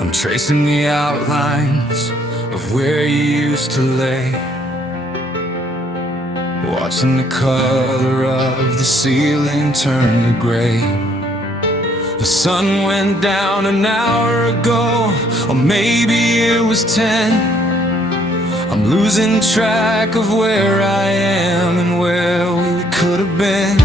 I'm tracing the outlines of where you used to lay, watching the color of the ceiling turn to gray. The sun went down an hour ago, or maybe it was 10. I'm losing track of where I am and where we could have been.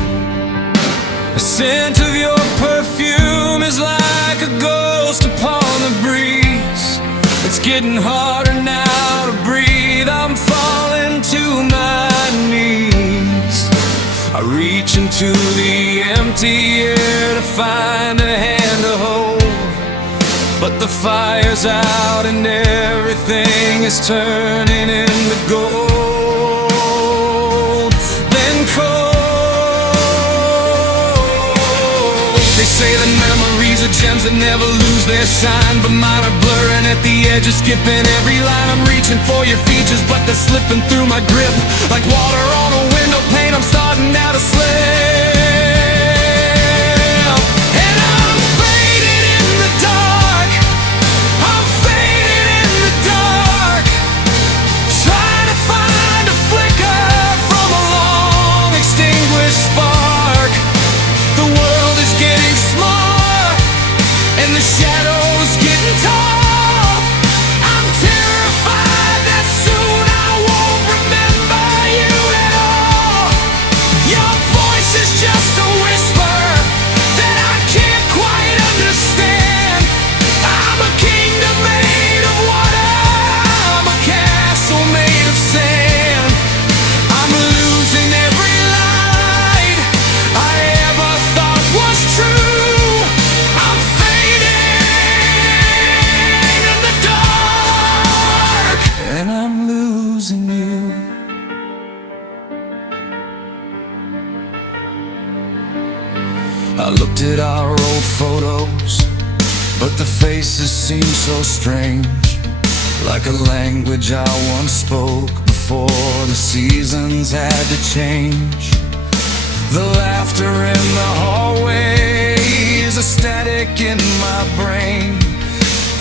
The scent of your perfume is like a ghost upon the breeze. It's getting harder now to breathe. I'm falling to my knees. I reach into the empty air to find a hand to hold, but the fire's out and everything is turning into gold, then cold. They say that memories are gems that never lose their shine, but mine are blurring at the edges, skipping every line. I'm reaching for your features, but they're slipping through my grip like water on a window pane. I'm starting now to slip. I looked at our old photos, but the faces seem so strange, like a language I once spoke before the seasons had to change. The laughter in the hallways, a static in my brain.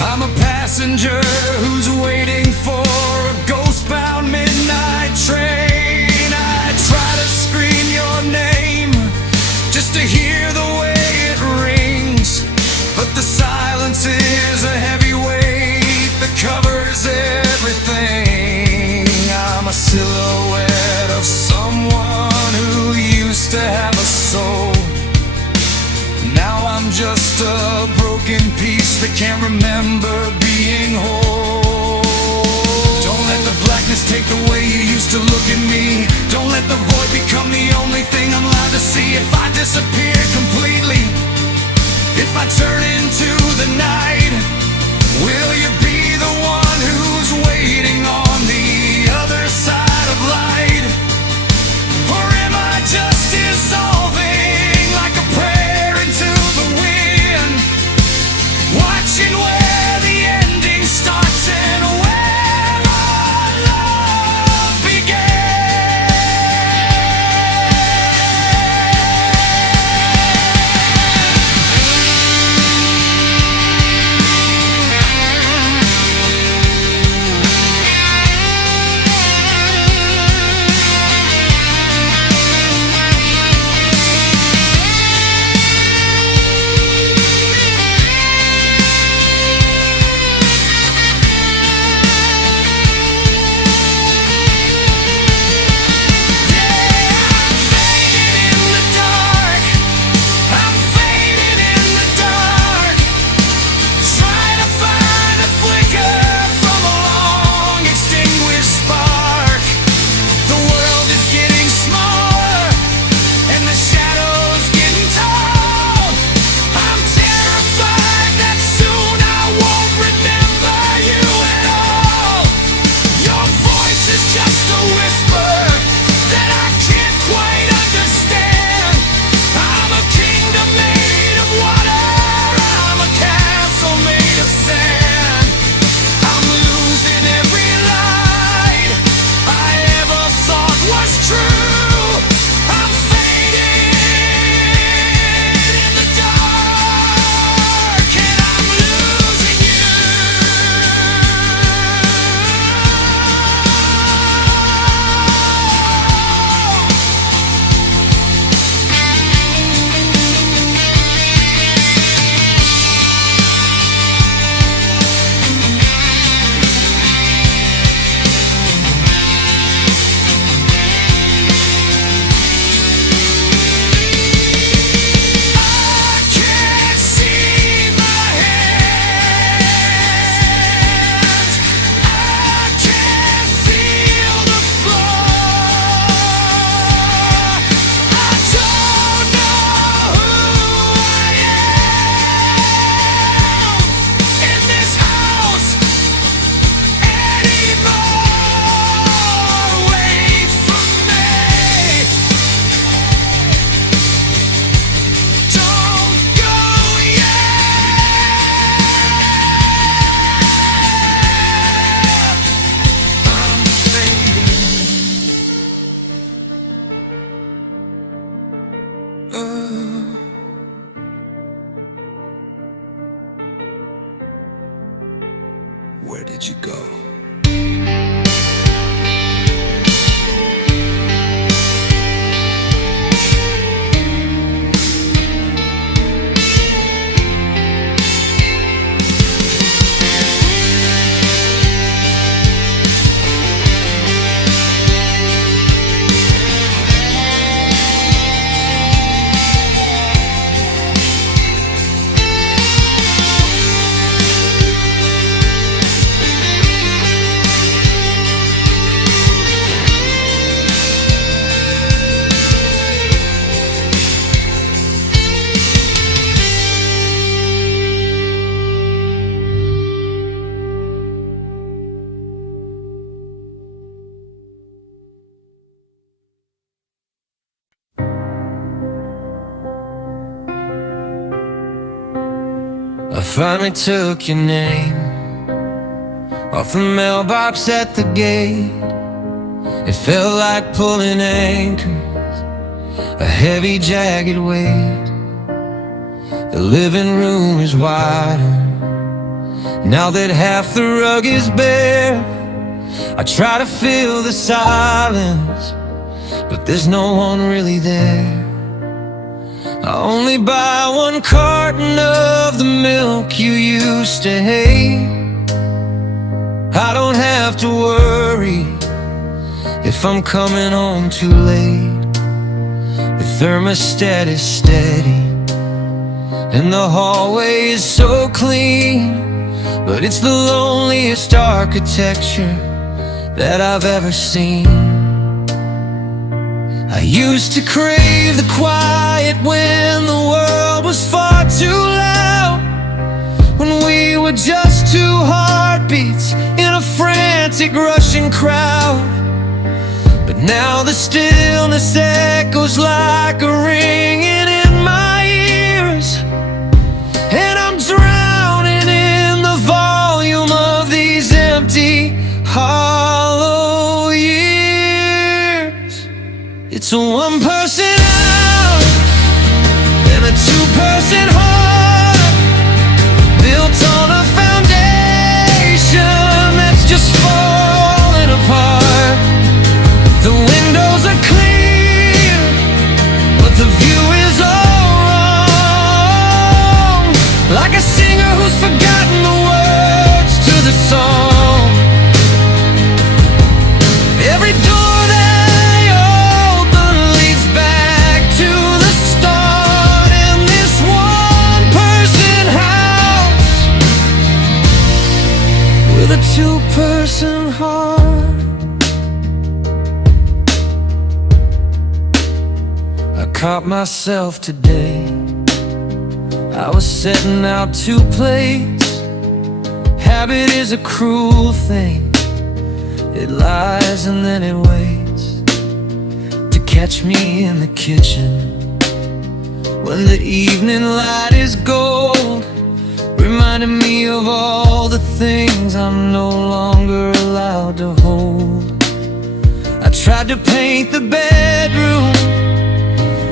I'm a passenger who's waiting for a ghost-bound midnight train. I try to scream your name just to hear the way it rings, but the silence is a heavy weight that covers everything. I'm a silhouette of someone who used to have a soul. Now I'm just a broken piece that can't remember being whole. Don't let the blackness take the way you used to look at me. Don't let the void become the only thing I'm allowed to see. If I disappear completely, if I turn into the night, will you be the one who's waiting on the other side of light? Or am I just dissolving like a prayer into the wind, watching where the ending starts and where our love began? Where did you go? I finally took your name off the mailbox at the gate. It felt like pulling anchors, a heavy jagged weight. The living room is wider now that half the rug is bare. I try to fill the silence, but there's no one really there. I only buy one carton of the milk you used to hate. I don't have to worry if I'm coming home too late. The thermostat is steady and the hallway is so clean, but it's the loneliest architecture that I've ever seen. I used to crave the quiet when the world was far too loud, when we were just two heartbeats in a frantic rushing crowd. But now the stillness echoes like a ringing in my ears, and I'm drowning in the volume of these empty, hollow years. It's a one-person house and a two-person heart, built on a foundation that's just falling apart. The windows are clear, but the view is all wrong, like a singer who's forgotten the words to the song. Every door they open leads back to the start, in this one-person house with a two-person heart. I caught myself today, I was setting out to place. Habit is a cruel thing, it lies and then it waits to catch me in the kitchen when the evening light is gold, reminding me of all the things I'm no longer allowed to hold. I tried to paint the bedroom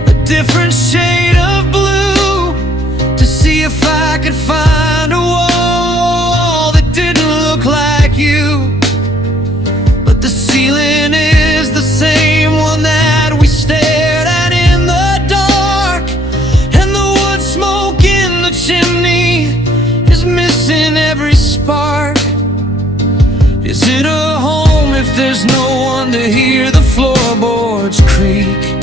a different shade of blue to see if I could find a wall that didn't look like you. But the ceiling is the same one that we stared at in the dark, and the wood smoke in the chimney is missing every spark. Is it a home if there's no one to hear the floorboards creak?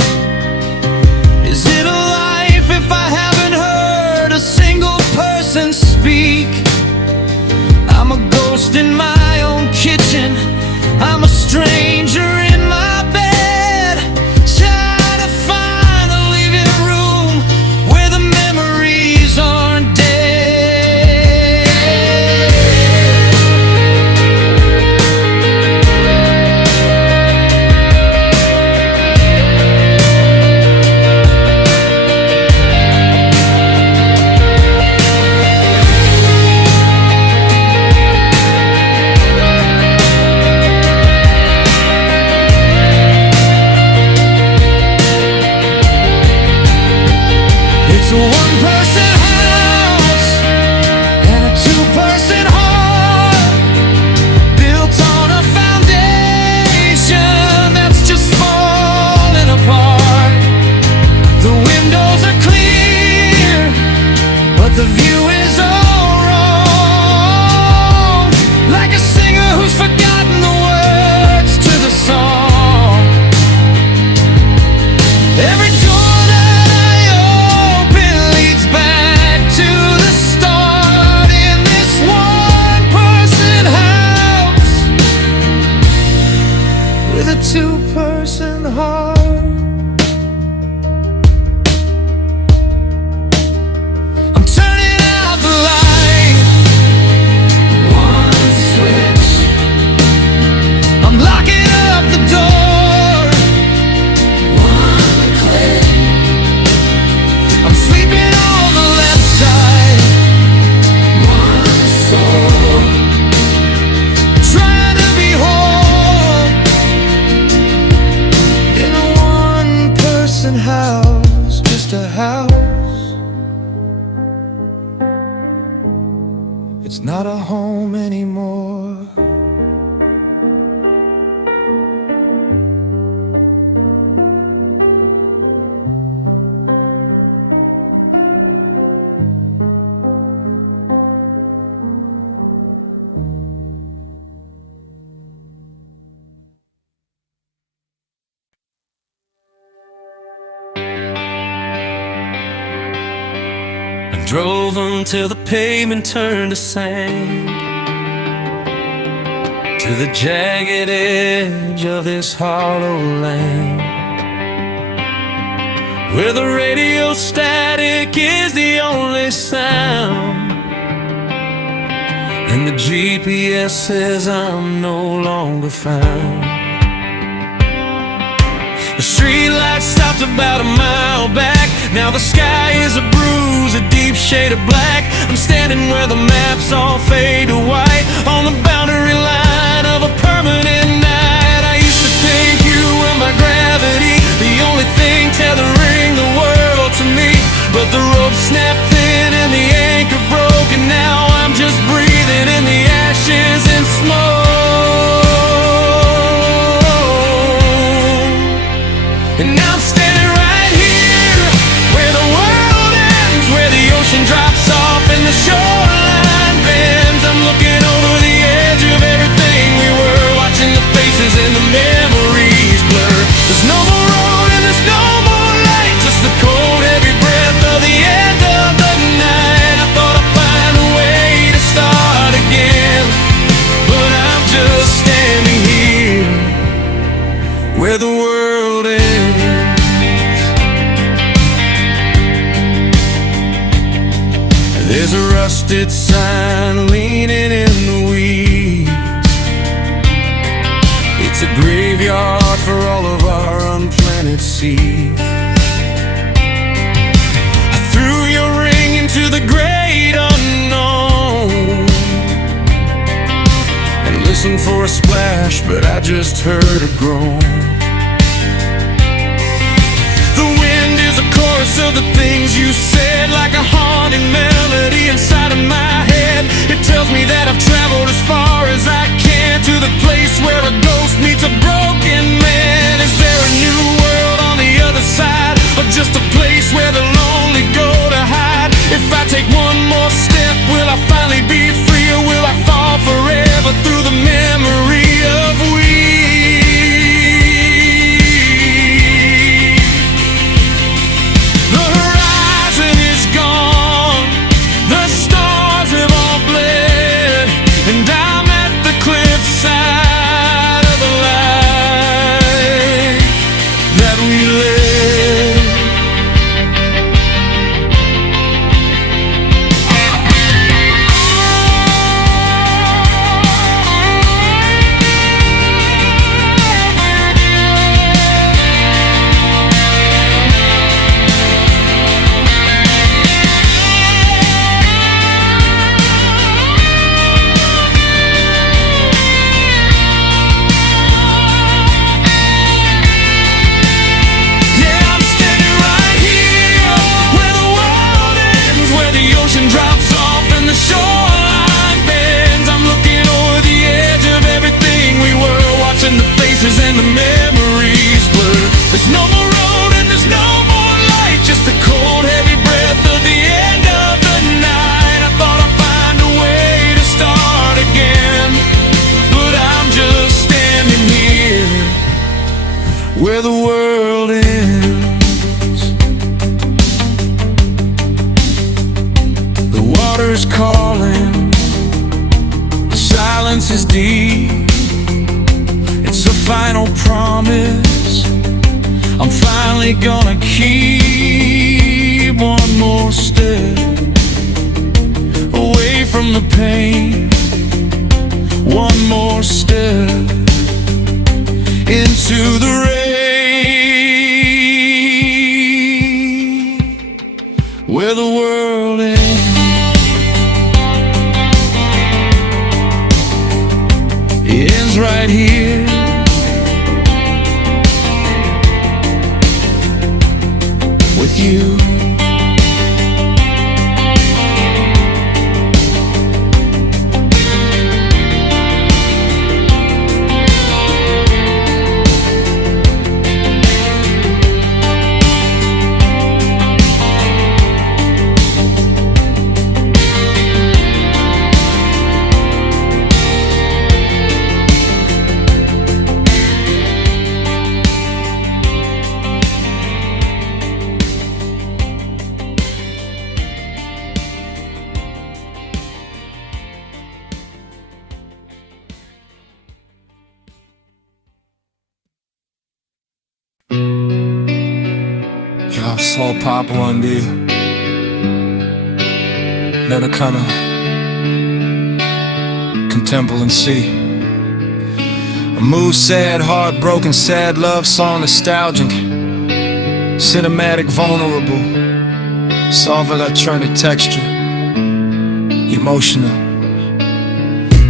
Is it a life if I haven't heard a single person speak? I'm a ghost in my own kitchen, I'm a stranger in my bed, trying to find a living room where the memories aren't dead. It's not a home anymore. Drove until the pavement turned to sand, to the jagged edge of this hollow land, where the radio static is the only sound, and the GPS says I'm no longer found. The streetlight stopped about a mile back. Now the sky is a bruise, a deep shade of black. I'm standing where the maps all fade to white, on the boundary line of a permanent night. I used to think you were my gravity, the only thing tethering the world to me. But the rope snapped thin and the anchor broke, and now I'm just breathing in the ashes and smoke. And I'm standing right here, where the world ends, where the ocean drops off and the shoreline bends. I'm looking over the edge of everything we were, watching the faces and the memories blur. There's no more road and there's no more light, just the cold heavy breath of the end of the night. I thought I'd find a way to start again, but I'm just standing here, where the world ends. There's a rusted sign leaning in the weeds. It's a graveyard for all of our unplanted seeds. I threw your ring into the great unknown and listened for a splash, but I just heard a groan. The wind is a chorus of the things you said, like a haunting melody inside of my head. It tells me that I've traveled as far as I can, to the place where a ghost meets a broken man. Is there a new world on the other side, or just a place where the lonely go to hide? If I take one more step, will I finally be free, or will I fall forever through the memory of we? And the memories blur. There's no more road and there's no more light, just the cold heavy breath of the end of the night. I thought I'd find a way to start again, but I'm just standing here, where the world ends. The water's calling, the silence is deep. It's a final promise I'm finally gonna keep. One more step away from the pain, one more step into the rain, where the world ends. It ends right here, with you. slow pop one, dude. Let her kinda contemple and see. A mood sad, heartbroken, sad love song, nostalgic, cinematic, vulnerable, soft electronic texture, emotional.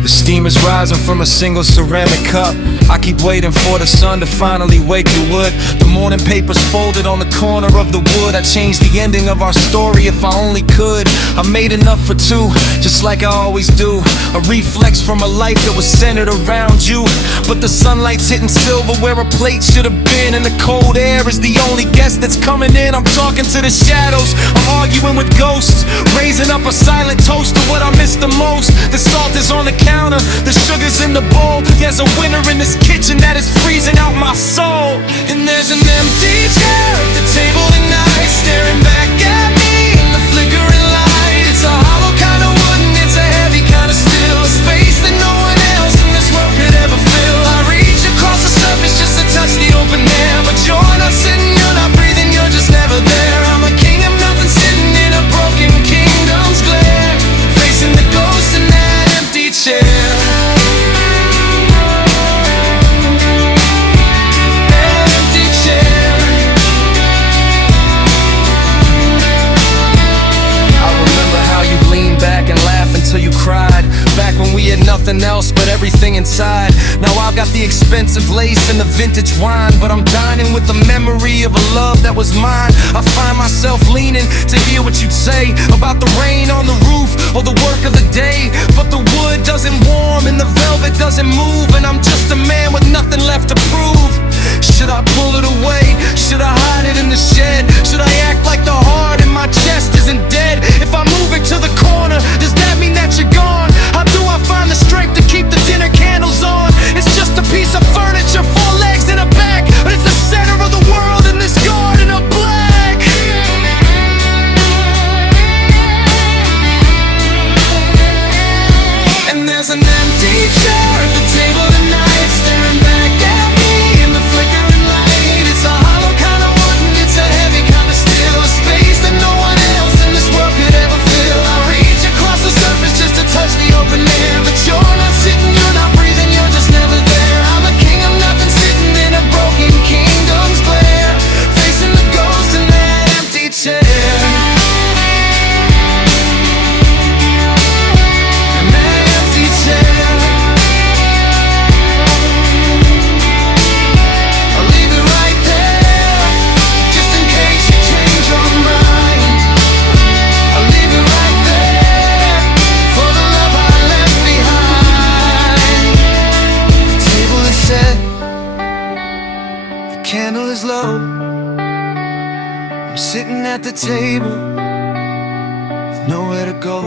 The steam is rising from a single ceramic cup. I keep waiting for the sun to finally wake the wood. The morning paper's folded on the corner of the wood. I changed the ending of our story if I only could. I made enough for two, just like I always do. A reflex from a life that was centered around you. But the sunlight's hitting silver where a plate should have been, and the cold air is the only guest that's coming in. I'm talking to the shadows, I'm arguing with ghosts, raising up a silent toast to what I miss the most. The salt is on the counter, the sugar's in the bowl. There's a winter in this kitchen that is freezing out my soul. And there's an empty chair at the table tonight, staring back at me in the flickering light. It's a hollow kind of wood and it's a heavy kind of steel, a space that no one else in this world could ever fill. I reach across the surface just to touch the open air, but you're not sitting, you're not breathing, you're just never there. I'm a king of nothing sitting in a broken kingdom's glare, facing the ghost in that empty chair. Till you cried, back when we had nothing else but everything inside. Now I've got the expensive lace and the vintage wine, but I'm dining with the memory of a love that was mine. I find myself leaning to hear what you'd say about the rain on the roof or the work of the day, but the wood doesn't warm and the velvet doesn't move, and I'm just a man with nothing left to prove. Should I pull it away? Should I hide it in the shed? Should I act like the heart in my chest isn't dead? If I move it to the corner, does that mean that you're gone? How do I find the strength to keep the dinner candles on? It's just a piece of furniture, four legs and a back, but it's the center of the world in this garden of black. And there's an empty chair at the table tonight, staring back at me in the flickering light. It's a hollow kind of wood and it's a heavy kind of steel, a space that no one else in this world could ever fill. I reach across the surface just to touch the open air, but you're not sitting, you're not breathing, you're just never there. I'm a king of nothing sitting in a broken kingdom's glare, facing the ghost in that empty chair. Candle is low, I'm sitting at the table with nowhere to go,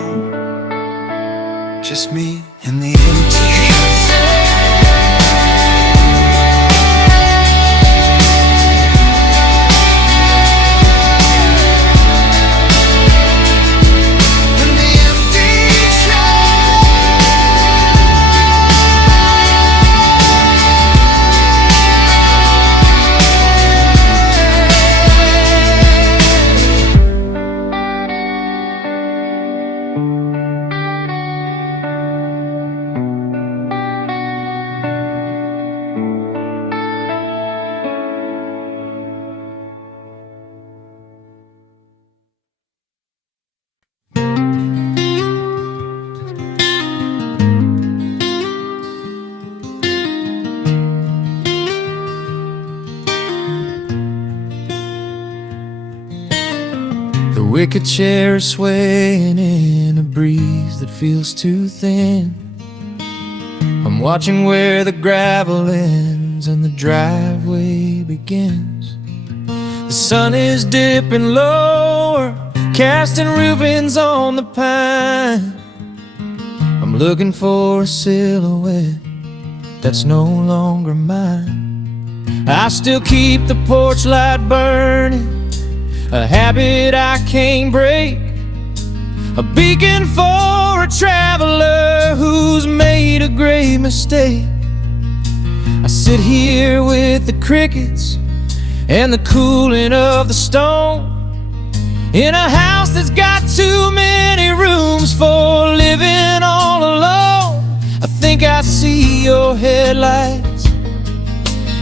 just me and the empty. The wicker chair is swaying in a breeze that feels too thin. I'm watching where the gravel ends and the driveway begins. The sun is dipping lower, casting ribbons on the pine. I'm looking for a silhouette that's no longer mine. I still keep the porch light burning, a habit I can't break, a beacon for a traveler who's made a great mistake. I sit here with the crickets and the cooling of the stone, in a house that's got too many rooms for living all alone. I think I see your headlights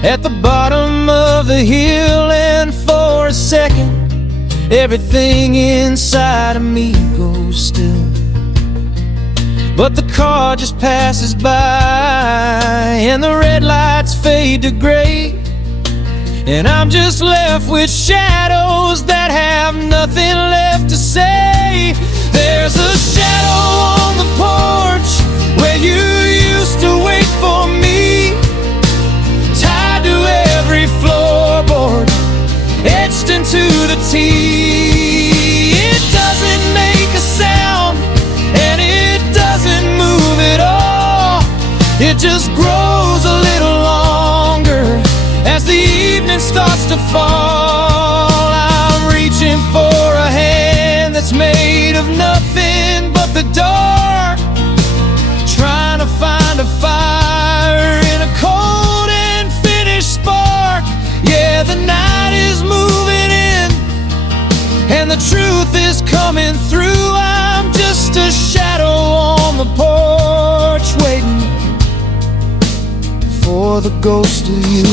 at the bottom of the hill, and for a second everything inside of me goes still. But the car just passes by and the red lights fade to gray, and I'm just left with shadows that have nothing left to say. There's a shadow on the porch where you used to wait for me, tied to every floorboard, etched into the tea. It doesn't make a sound and it doesn't move at all. It just grows a little longer as the evening starts to fall. I'm reaching for a hand that's made of nothing but the dark, trying to find a fire in a cold and finished spark. Yeah, the night is moving in and the truth is coming through. I'm just a shadow on the porch waiting for the ghost of you.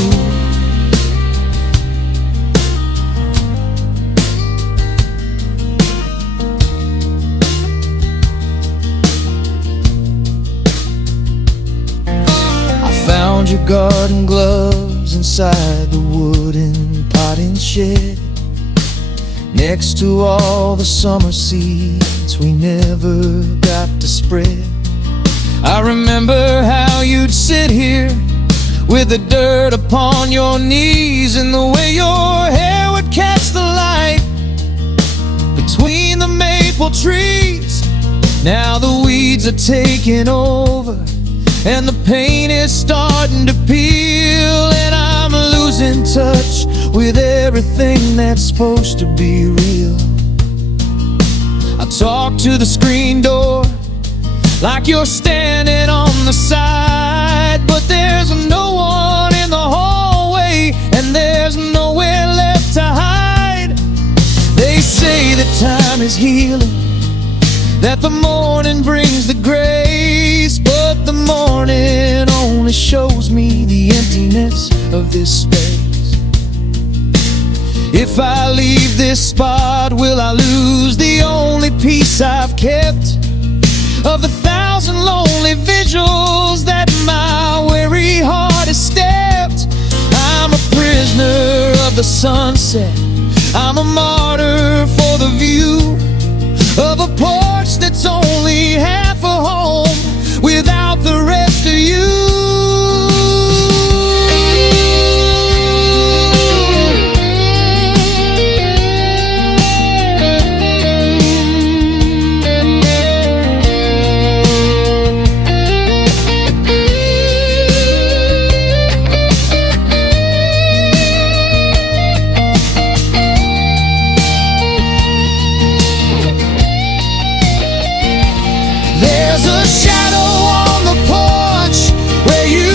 Found your garden gloves inside the wooden potting shed, next to all the summer seeds we never got to spread. I remember how you'd sit here with the dirt upon your knees, and the way your hair would catch the light between the maple trees. Now the weeds are taking over and the paint is starting to peel, and I'm losing touch with everything that's supposed to be real. I talk to the screen door like you're standing on the side, but there's no one in the hallway and there's nowhere left to hide. They say that time is healing, that the morning brings the grace, but the morning only shows me the emptiness of this space. If I leave this spot, will I lose the only piece I've kept of the thousand lonely vigils that my weary heart has stepped? I'm a prisoner of the sunset, I'm a martyr for the view of a porch that's only half a home without the rest of you. There's a shadow on the porch where you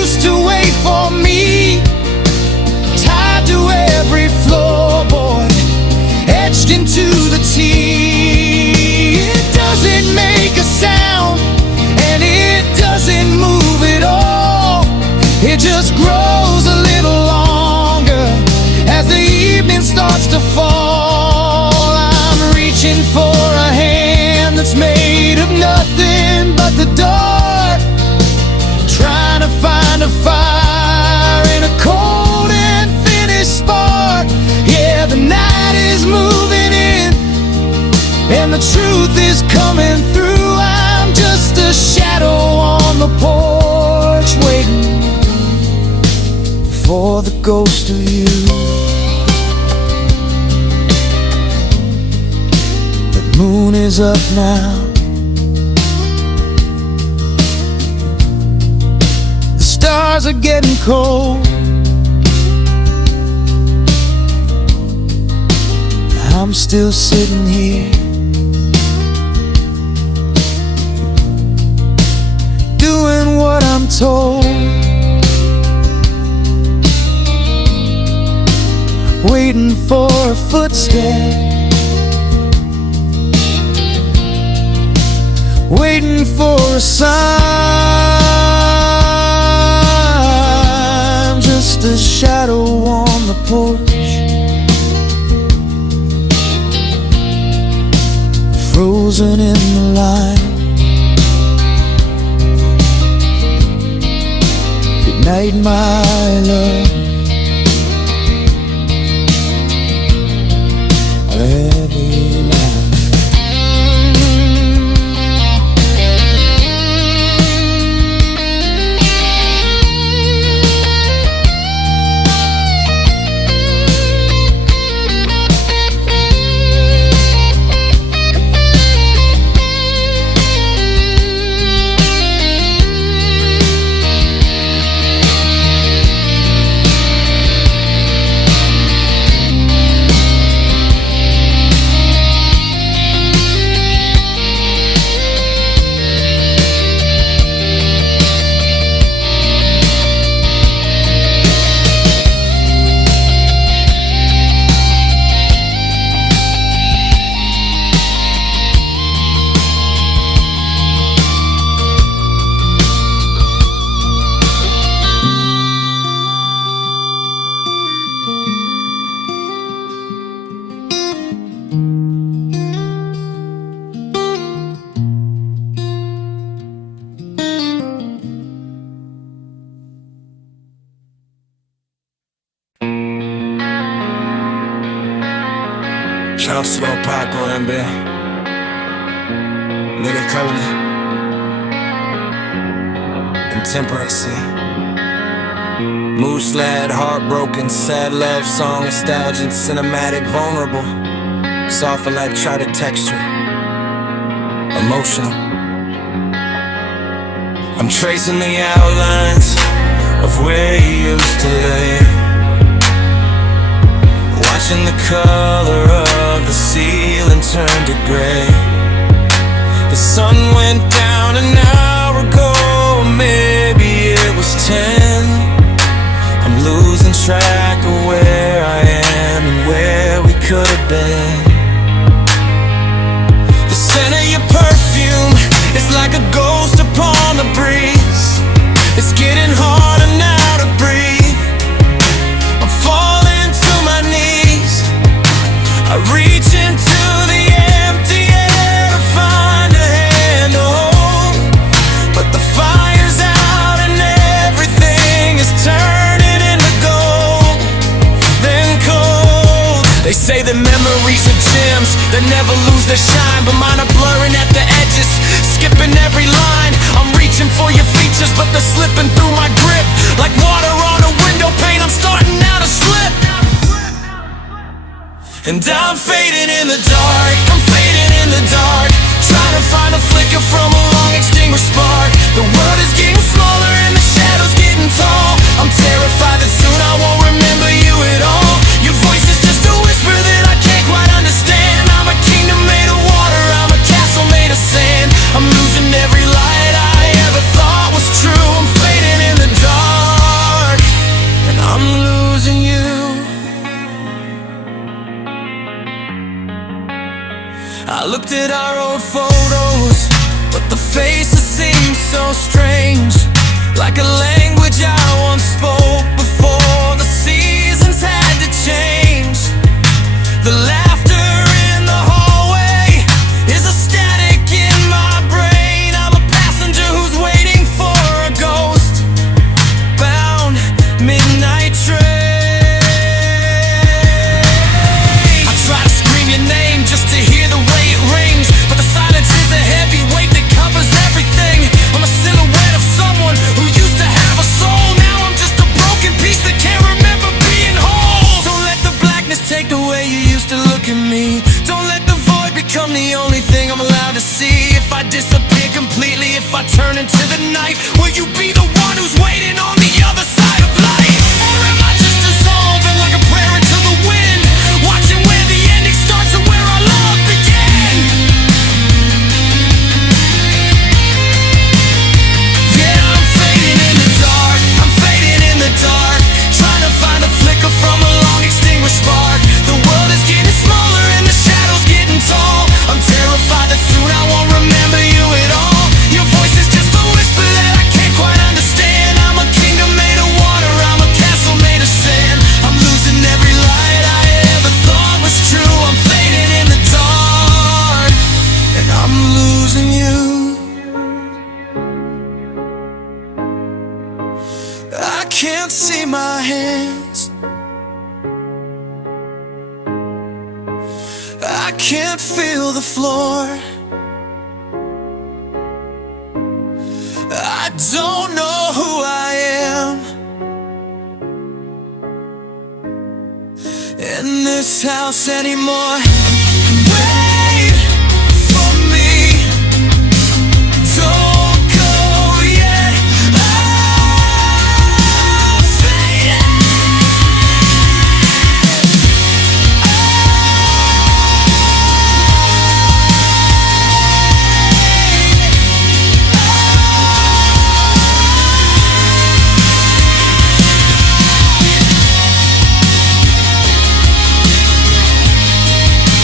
used to wait for me, tied to every floorboard, etched into the tea. It doesn't make a sound and it doesn't move at all. It just grows a little longer as the evening starts to fall. I'm reaching for a hand that's made of nothing but the dark, trying to find a fire in a cold and finished spark. Yeah, the night is moving in and the truth is coming through. I'm just a shadow on the porch waiting for the ghost of you. The moon is up now, stars are getting cold. I'm still sitting here, doing what I'm told, waiting for a footstep waiting for a sign. Just a shadow on the porch, frozen in the light. Good night, my love. A heavy night. Ciao slow Paco MB Lyrically Intemperancy Mood sled, heartbroken, sad love song, nostalgic, cinematic, vulnerable, soft electronic texture, emotional. I'm tracing the outlines of where you used to lay, watching the color of the ceiling turn to gray. The sun went down an hour ago, maybe it was 10. I'm losing track of where I am and where we could have been. The scent of your perfume is like a ghost upon the breeze. It's getting harder now to breathe. I'm falling to my knees. I reach into the empty air to find a hand to hold, but the fire's out and everything is turning into gold, then cold. They say that memories are gems that never lose their shine, but mine are blurring at the edges, skipping every line. I'm reaching for your features, but they're slipping through my grip like water on a window pane. I'm starting now to slip, and I'm fading in the dark. I'm fading in the dark, trying to find a flicker from a long extinguished spark. The world is getting smaller and the shadows getting tall. I'm terrified that soon I won't remember you at all. Your voice is just a whisper that I can't quite understand. I'm a kingdom made of water, I'm a castle made of sand. I'm losing every light I ever thought was true. I'm fading in the dark, and I'm losing you. I looked at our old photos, but the faces seem so strange, like a language I once spoke before the seasons had to change. The laughter in the hallway is a static in my brain. I'm a passenger who's waiting for a ghost bound midnight train. I try to scream your name just to hear the way it rings, but the silence is a heavy weight that covers everything. I'm a silhouette of someone who used to have a soul. Now I'm just a broken piece that can't remember being whole. Don't let the blackness take the way you used to look at me. Don't let the void become the only thing I'm allowed to see. If I disappear completely, if I turn into the night, will you be the one who's waiting on the other side of life? Or am I just dissolving like a prayer into the wind, watching where the ending starts and where our love began? Yeah, I'm fading in the dark, I'm fading in the dark, trying to find a flicker from a long extinguished spark. The world is getting smaller and the shadows getting tall. I'm terrified that soon I won't remember you at all. can't see my hands, I can't feel the floor. I don't know who I am in this house anymore. Wait for me, don't go yet. I'm fading.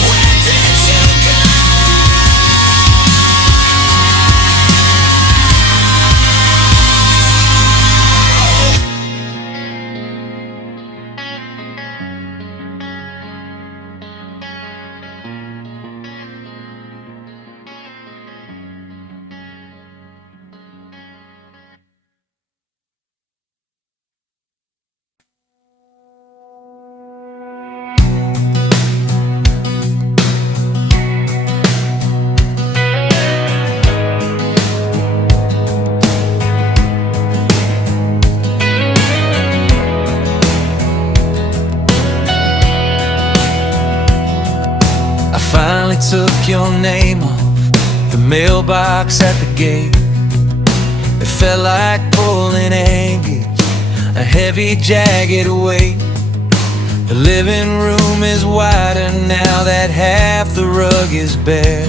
Where did you go? I finally took your name off the mailbox at the gate. It felt like pulling anchors, a heavy, jagged weight. The living room is wider now that half the rug is bare.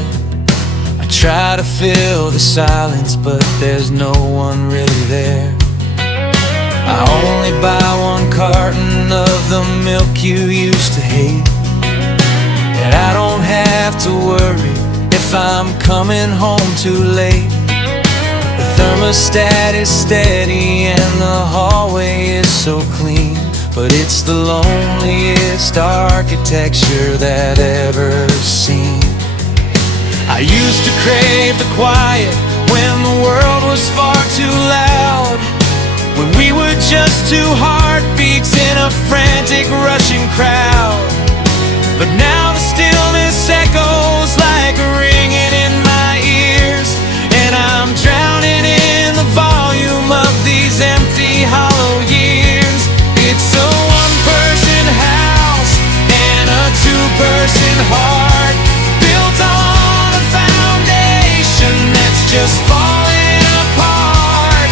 I try to fill the silence, but there's no one really there. I only buy one carton of the milk you used to hate, and I don't have to worry if I'm coming home too late. The thermostat is steady and the hallway is so clean, but it's the loneliest architecture that ever seen. I used to crave the quiet when the world was far too loud, when we were just two heartbeats in a frantic rushing crowd. But now the stillness echoes like ringing in my ears, and I'm drowning in the volume of these empty, hollow years. It's a one-person house and a two-person heart, built on a foundation that's just falling apart.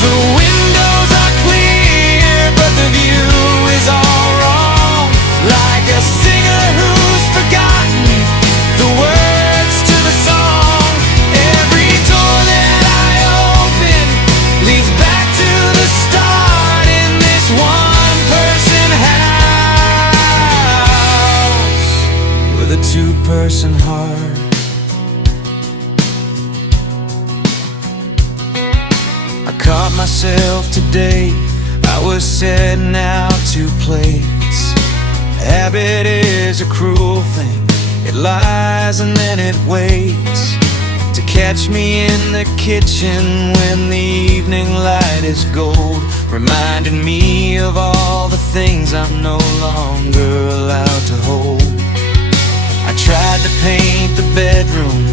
The windows are clear, but the view is all wrong, like a singer who's forgotten the words to the song. Every door that I open leads back to the start in this one-person house with a two-person heart. I caught myself today, I was setting out to plates. Habit is a cruel thing, it lies and then it waits to catch me in the kitchen when the evening light is gold, reminding me of all the things I'm no longer allowed to hold. I tried to paint the bedroom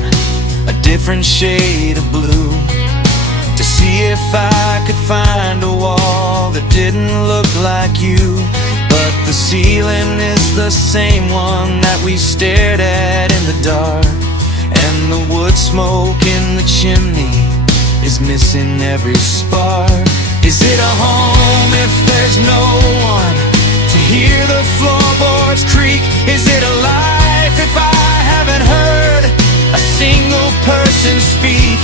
a different shade of blue, to see if I could find a wall that didn't look like you. But the ceiling is the same one that we stared at in the dark, and the wood smoke in the chimney is missing every spark. Is it a home if there's no one to hear the floorboards creak? Is it a life if I haven't heard a single person speak?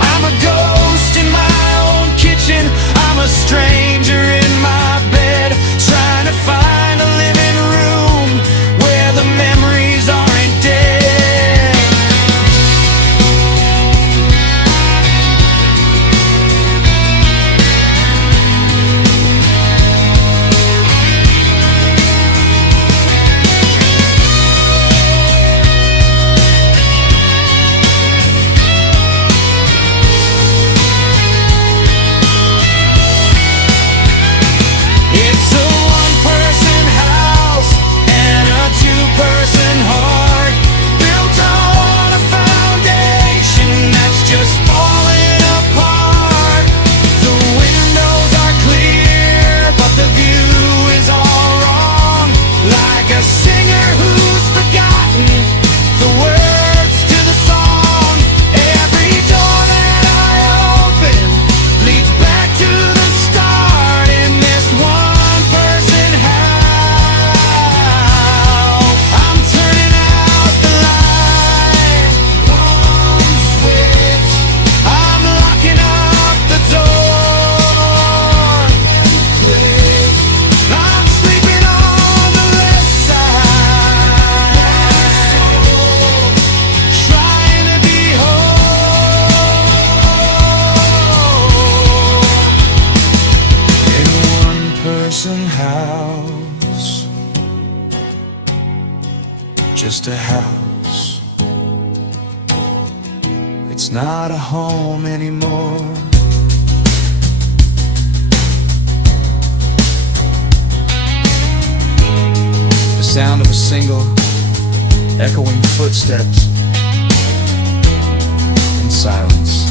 I'm a ghost in my own kitchen, I'm a stranger in my bed, trying to find a living room where the memories aren't dead. just a house. It's not a home anymore. The sound of a single echoing footsteps in silence.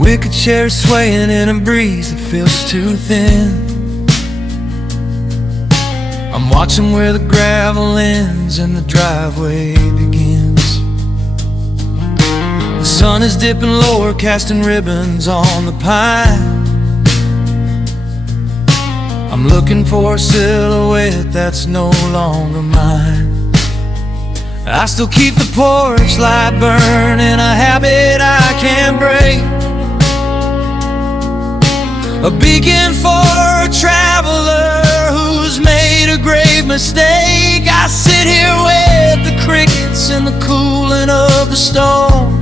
Wicker chair swaying in a breeze that feels too thin. I'm watching where the gravel ends and the driveway begins. The sun is dipping lower, casting ribbons on the pine. I'm looking for a silhouette that's no longer mine. I still keep the porch light burning, a habit I can't break. A beacon for a traveler who's made a grave mistake. I sit here with the crickets and the cooling of the storm,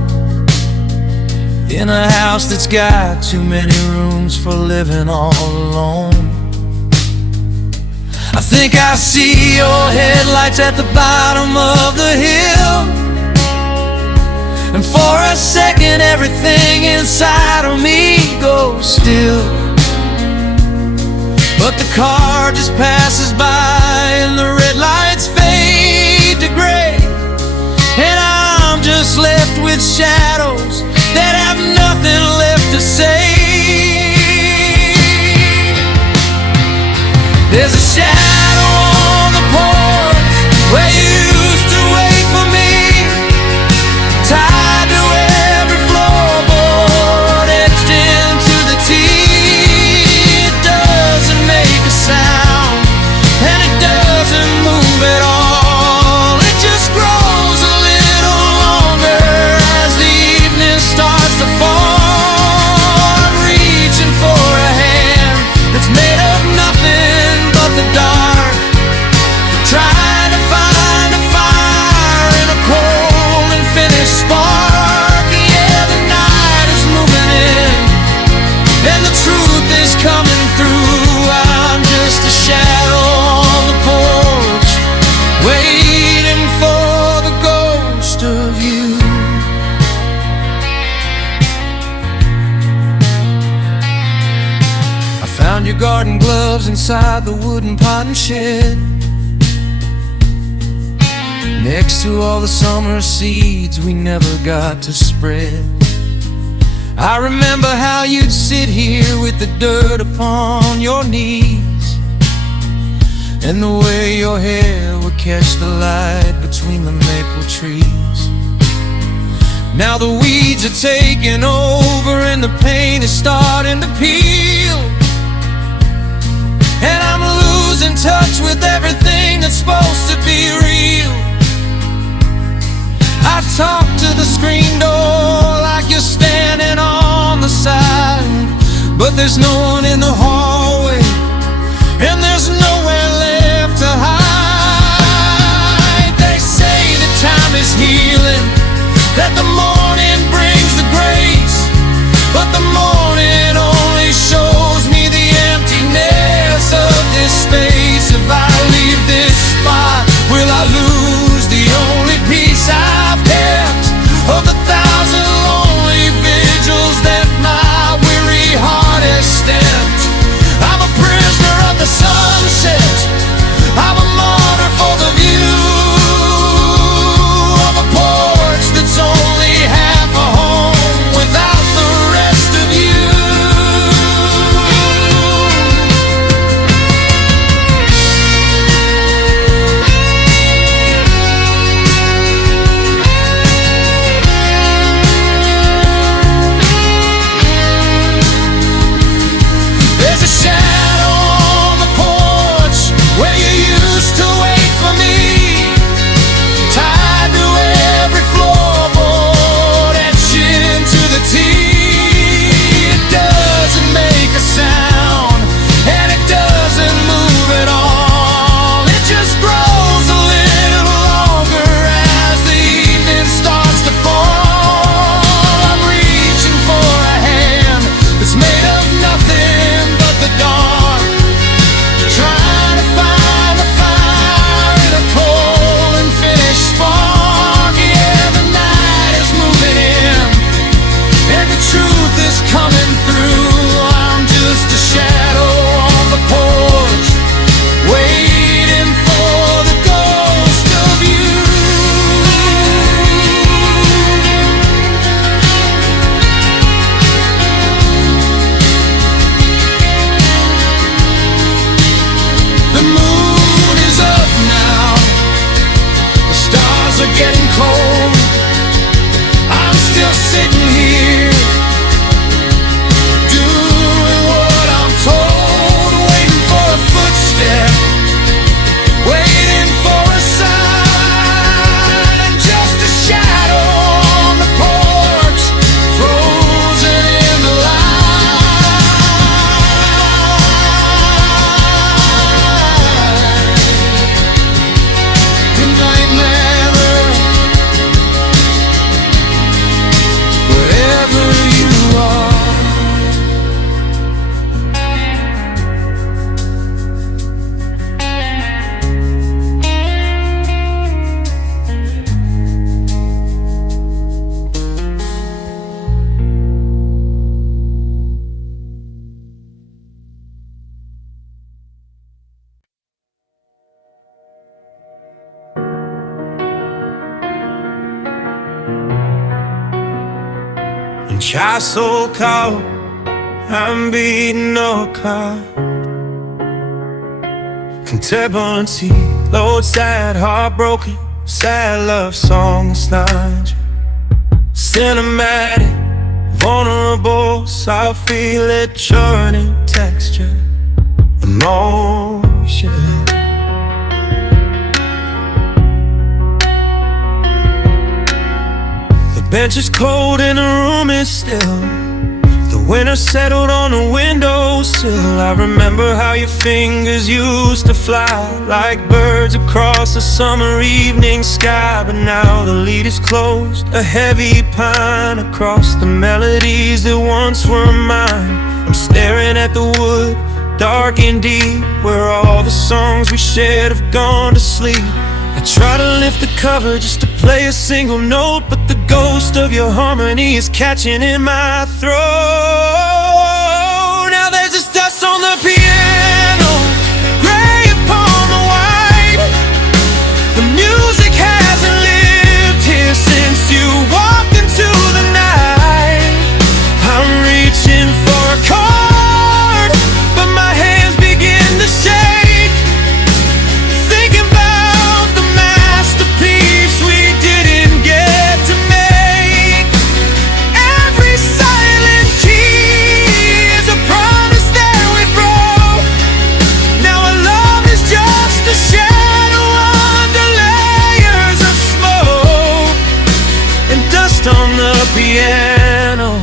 in a house that's got too many rooms for living all alone. I think I see your headlights at the bottom of the hill, and for a second everything inside of me goes still. But the car just passes by and the red lights fade to gray, and I'm just left with shadows that have nothing left to say. There's a shadow on the porch where you used to wait for me, tied to every floorboard, etched into the tea. Sound, and it doesn't move at all. It just grows a little longer as the evening starts to fall. I'm reaching for a hand that's made of nothing but the dark, trying to find a fire in a cold and finished spark. Yeah, the night is moving in, and the truth is coming through. Just a shadow on the porch, waiting for the ghost of you. I found your garden gloves inside the wooden pot and shed, next to all the summer seeds we never got to spread. I remember how you'd sit here with the dirt upon your knees, and the way your hair would catch the light between the maple trees. Now the weeds are taking over and the paint is starting to peel, and I'm losing touch with everything that's supposed to be real. I talk to the screen door like you're standing on the side, but there's no one in the hallway, and there's nowhere left to hide. They say that time is healing, that the morning brings the grace, but the morning only shows me the emptiness of this space. If I leave this spot, will I lose the only piece I've kept of the thousand lonely vigils that my weary heart has stamped? chai so cold, I'm beating no cloud. Contemporary, load sad, heartbroken, sad love song nostalgia. Cinematic, vulnerable, so I feel it churning texture, emotion. The bench is cold and the room is still. The winter settled on the windowsill. I remember how your fingers used to fly like birds across the summer evening sky. But now the lead is closed, a heavy pine across the melodies that once were mine. I'm staring at the wood, dark and deep, where all the songs we shared have gone to sleep. I try to lift the cover just to play a single note, but the ghost of your harmony is catching in my throat. Now there's this dust on the piano, gray upon the white. The music hasn't lived here since you walked into the night. I'm reaching for a chord, but my hands begin to shake. On the piano,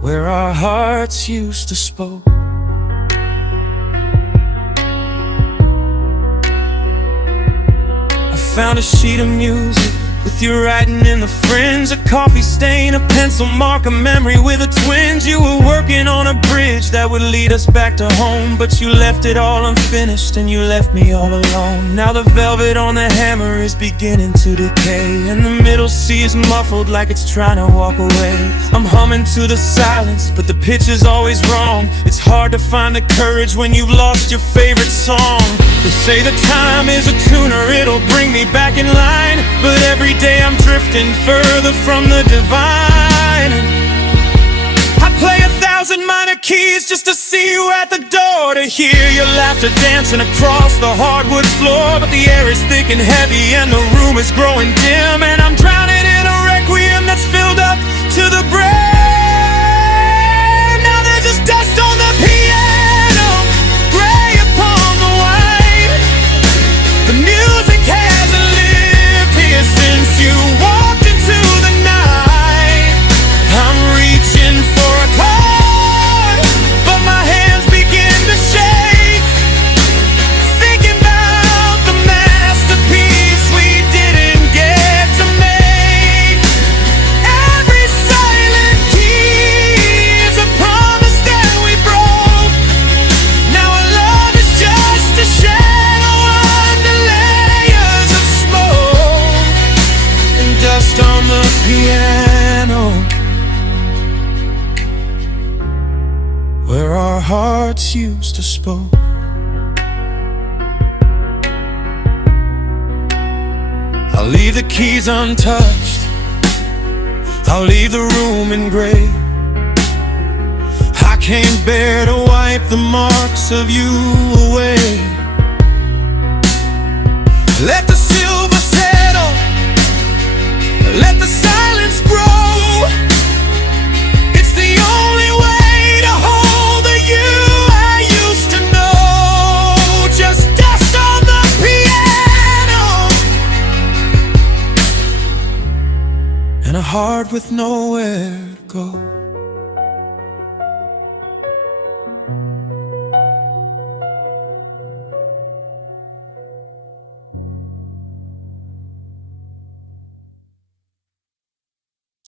where our hearts used to spoke. I found a sheet of music with you writing in the fringe, a coffee stain, a pencil mark, a memory with a twinge. You were working on a bridge that would lead us back to home, but you left it all unfinished and you left me all alone. Now the velvet on the hammer is beginning to decay, and the middle C is muffled like it's trying to walk away. I'm humming to the silence, but the pitch is always wrong. It's hard to find the courage when you've lost your favorite song. They say the time is a tuner, it'll bring me back in line, but every day I'm drifting further from the divine. I play 1,000 minor keys just to see you at the door, to hear your laughter dancing across the hardwood floor. But the air is thick and heavy and the room is growing dim, and I'm drowning in a requiem that's filled up to the brim. Now there's just dust on the piano, gray upon the white. The music hasn't lived here since you walked into the night. I'm reaching for a chord, but my hands begin to shake, thinking about the masterpiece we didn't get to make. Every silent key is a promise that we broke. Now our love is just a shadow under layers of smoke and dust on the piano, where our hearts used to spoke. I'll leave the keys untouched, I'll leave the room in gray. I can't bear to wipe the marks of you away. Let the silver settle, let the silence grow. It's the only way to hold the you I used to know. Just dust on the piano, and a heart with nowhere to go.